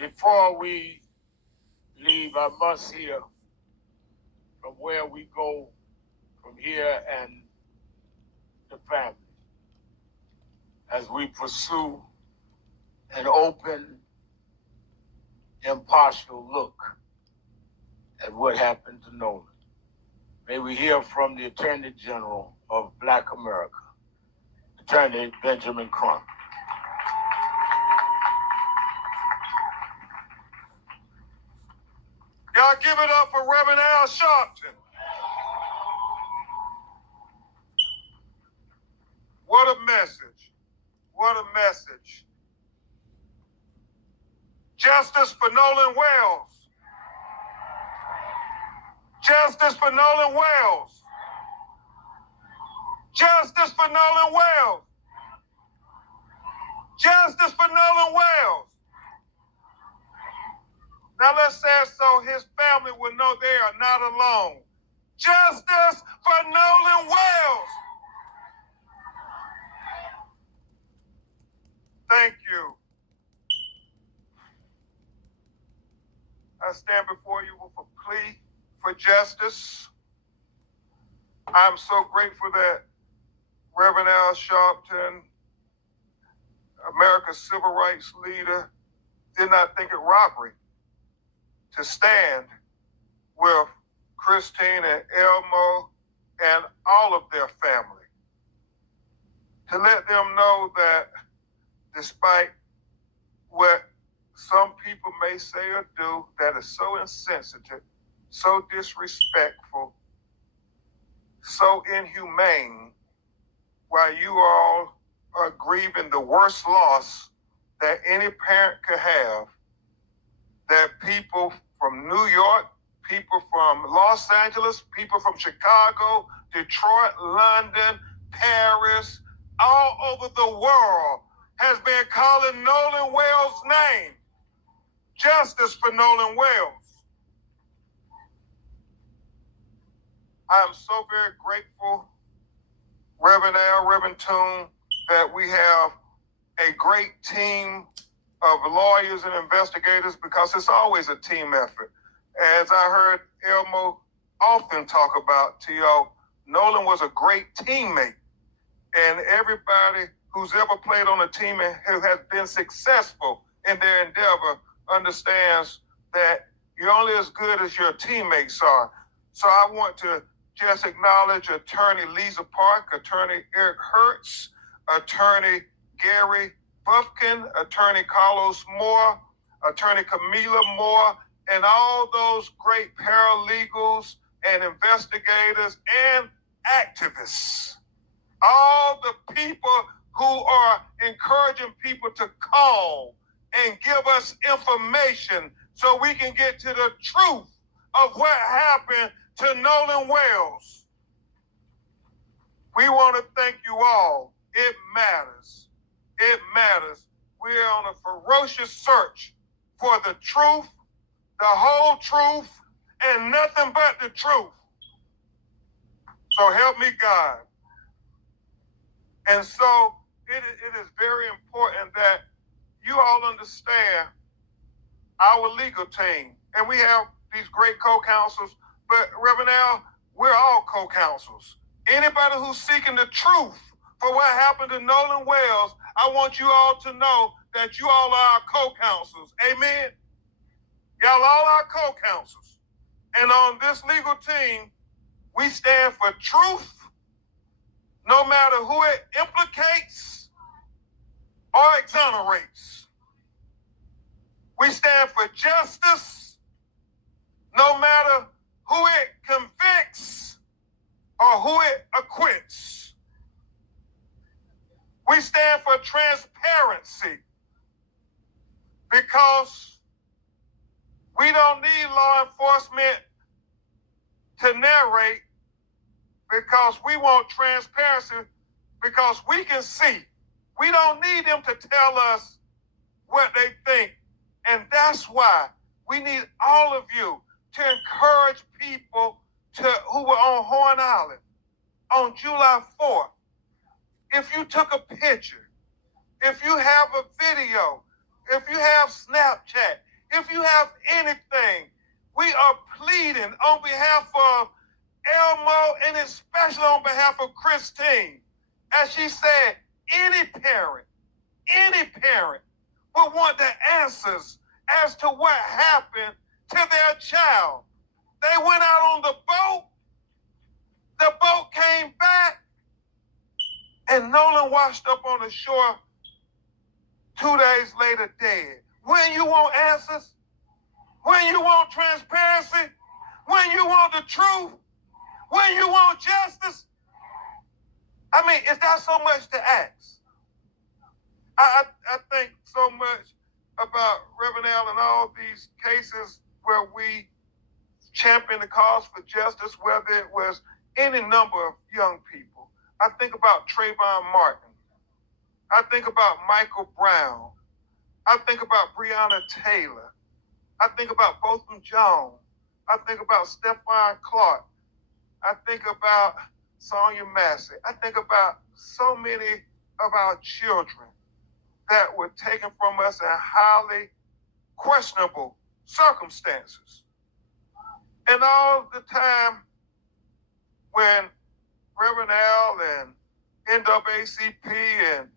Before we leave, I must hear from where we go from here and the family as we pursue an open, impartial look at what happened to Nolan. May we hear from the Attorney General of Black America, Attorney Benjamin Crump. Y'all give it up for Reverend Al Sharpton. What a message. What a message. Justice for Nolan Wells. Justice for Nolan Wells. Justice for Nolan Wells. Justice for Nolan Wells. Now let's say it so his family will know they are not alone. Justice for Nolan Wells. Thank you. I stand before you with a plea for justice. I'm so grateful that Reverend Al Sharpton, America's civil rights leader, did not think it robbery to stand with Christine and Elmo and all of their family, to let them know that despite what some people may say or do that is so insensitive, so disrespectful, so inhumane, while you all are grieving the worst loss that any parent could have, that people from New York, people from Los Angeles, people from Chicago, Detroit, London, Paris, all over the world has been calling Nolan Wells' name. Justice for Nolan Wells. I am so very grateful, Reverend Al, Reverend Toon, that we have a great team of lawyers and investigators, because it's always a team effort. As I heard Elmo often talk about, T.O., Nolan was a great teammate. And everybody who's ever played on a team and who has been successful in their endeavor understands that you're only as good as your teammates are. So I want to just acknowledge Attorney Lisa Park, Attorney Eric Hertz, Attorney Gary Buffkin, Attorney Carlos Moore, Attorney Camila Moore, and all those great paralegals and investigators and activists. All the people who are encouraging people to call and give us information so we can get to the truth of what happened to Nolan Wells. We want to thank you all. It matters. It matters. We're on a ferocious search for the truth, the whole truth, and nothing but the truth. So help me God. And so it is very important that you all understand our legal team. And we have these great co-counsels, but Reverend Al, we're all co-counsels. Anybody who's seeking the truth for what happened to Nolan Wells, I want you all to know that you all are our co-counsels. Amen? Y'all all are co-counsels. And on this legal team, we stand for truth, no matter who it implicates or exonerates. We stand for justice, no matter who it convicts or who it acquits. We stand for transparency, because we don't need law enforcement to narrate, because we want transparency, because we can see. We don't need them to tell us what they think. And that's why we need all of you to encourage people who were on Horn Island on July 4th. If you took a picture, if you have a video, if you have Snapchat, if you have anything, we are pleading on behalf of Elmo and especially on behalf of Christine. As she said, any parent will want the answers as to what happened to their child. They went out on the boat came back, and Nolan washed up on the shore 2 days later dead. When you want answers, when you want transparency, when you want the truth, when you want justice, I mean, is that so much to ask? I think so much about Reverend Al and all these cases where we champion the cause for justice, whether it was any number of young people. I think about Trayvon Martin. I think about Michael Brown. I think about Breonna Taylor. I think about Botham Jones. I think about Stephon Clark. I think about Sonia Massey. I think about so many of our children that were taken from us in highly questionable circumstances. And all the time when Reverend Al and NAACP and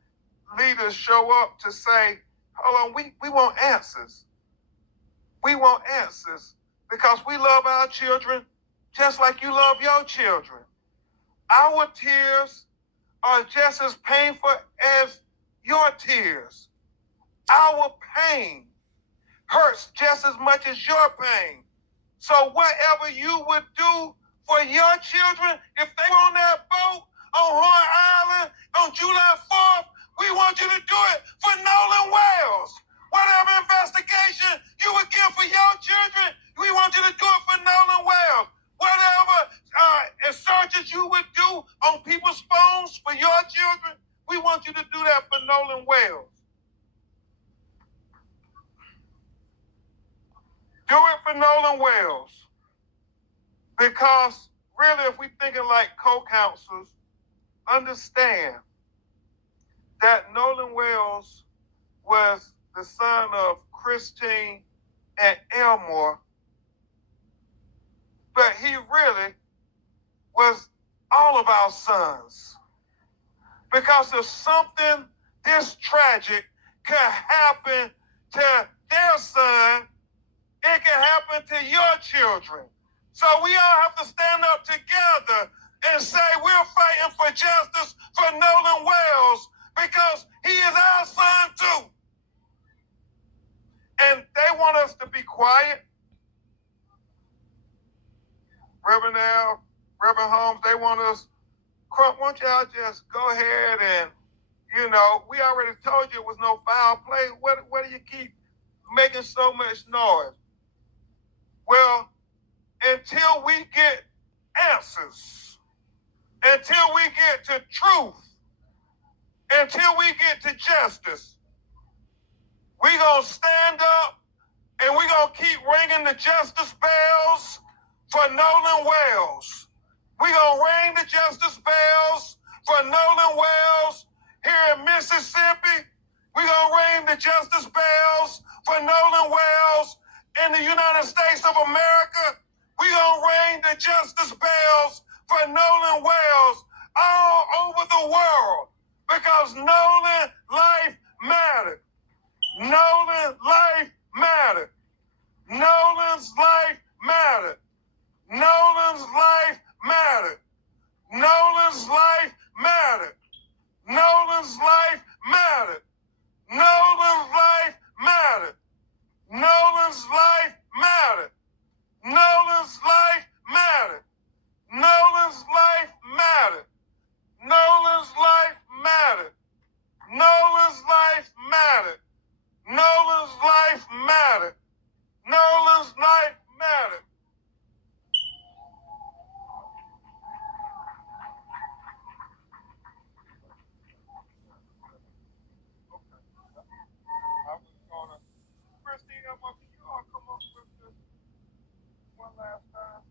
leaders show up to say, hold on, we want answers. We want answers because we love our children just like you love your children. Our tears are just as painful as your tears. Our pain hurts just as much as your pain. So whatever you would do for your children, if they were on that boat on Horn Island on July 4th, we want you to do it for Nolan Wells. Whatever investigation you would give for your children, we want you to do it for Nolan Wells. Whatever searches you would do on people's phones for your children, we want you to do that for Nolan Wells. Do it for Nolan Wells. Because really, if we're thinking like co-counsels, understand that Nolan Wells was the son of Christine and Elmore, but he really was all of our sons. Because if something this tragic could happen to their son, it can happen to your children. So we all have to stand up together and say we're fighting for justice for Nolan Wells because he is our son too. And they want us to be quiet. Reverend Al, Reverend Holmes, they want us, won't y'all just go ahead and, we already told you it was no foul play. What do you keep making so much noise? Well, until we get answers, until we get to truth, until we get to justice, we're going to stand up and we're going to keep ringing the justice bells for Nolan Wells. We're going to ring the justice bells for Nolan Wells here in Mississippi. We're going to ring the justice bells for Nolan Wells in the United States of America. We're going to ring the justice bells for Nolan Wells all over the world because Nolan life mattered. Nolan's life mattered. Nolan's life mattered. Nolan's life mattered. Nolan's life mattered. Nolan's life mattered. Nolan's life mattered. Nolan's life mattered. Nolan's life mattered. Nolan's life mattered. Nolan's life mattered. Nolan's life mattered. Nolan's life mattered. Nolan's life mattered. I was gonna, Christine, can you all come up with this one last time?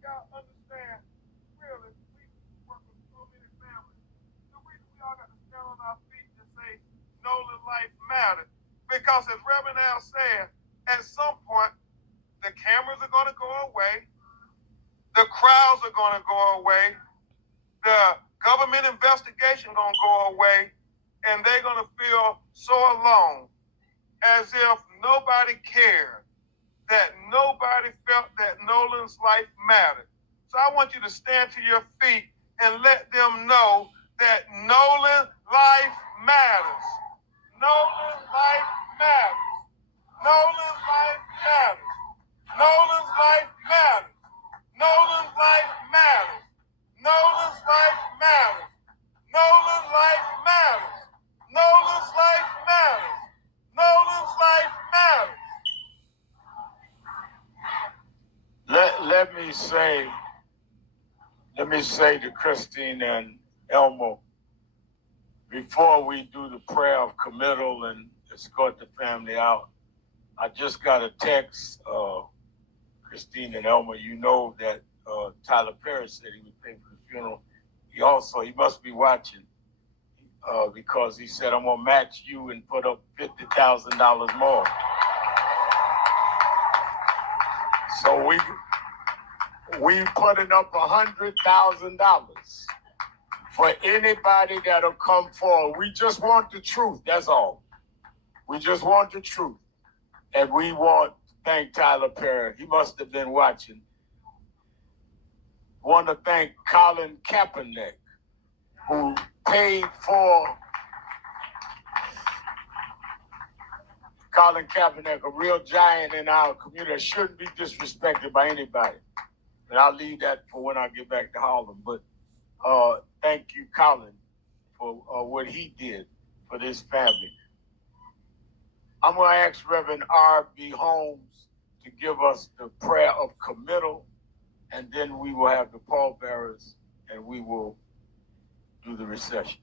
Y'all understand, really, we work with so many families. The reason we all got to stand on our feet and say Nolan life mattered, because as Reverend Al said, at some point, the cameras are going to go away. The crowds are going to go away. The government investigation going to go away. And they're going to feel so alone, as if nobody cared, that nobody felt that Nolan's life mattered. So I want you to stand to your feet and let them know that Nolan's life matters. Nolan's life matters. Nolan's life matters. Nolan's life matters. Nolan's life matters. Nolan's life matters. Nolan's life matters. Nolan's life matters. Nolan's life matters. Let me say to Christine and Elmo, before we do the prayer of committal and escort the family out, I just got a text, Christine and Elmo, you know that Tyler Perry said he would pay for the funeral. He must be watching because he said, I'm going to match you and put up $50,000 more. So we putting up $100,000 for anybody that'll come forward. We just want the truth, that's all. We just want the truth. And we want to thank Tyler Perry. He must have been watching. Want to thank Colin Kaepernick, who paid for Colin Kaepernick, a real giant in our community, shouldn't be disrespected by anybody. And I'll leave that for when I get back to Harlem. But thank you, Colin, for what he did for this family. I'm going to ask Reverend R.B. Holmes to give us the prayer of committal, and then we will have the pallbearers, and we will do the recession.